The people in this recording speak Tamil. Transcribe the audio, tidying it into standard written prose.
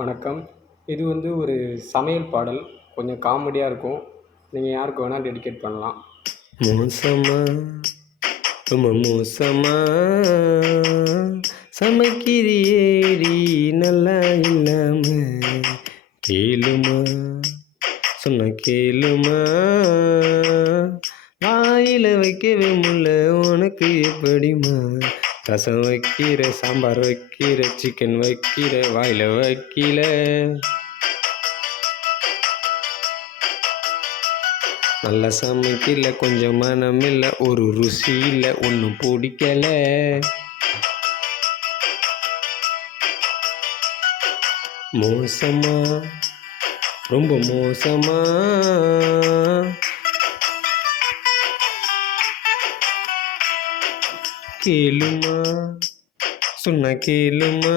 வணக்கம். இது ஒரு சமையல் பாடல். கொஞ்சம் காமெடியா இருக்கும். நீங்க யாருக்கு வேணா டெடிகேட் பண்ணலாம். மோசமா ரொம்ப மோசமா சமைக்கிறியேடி நல்லா இல்லாம கேளுமா சொன்ன கேளுமா வாயில வைக்கவே முல்ல உனக்கு எப்படிமா ரசம் வைக்கிற சாம்பார் வைக்கிற சிக்கன் வைக்கிற வாயில வைக்கல நல்ல சமைக்கல கொஞ்சம் மனமில்ல ஒரு ருசி இல்ல ஒன்றும் பிடிக்கல மோசமா ரொம்ப மோசமா கேளுமா சொன்ன கேளுமா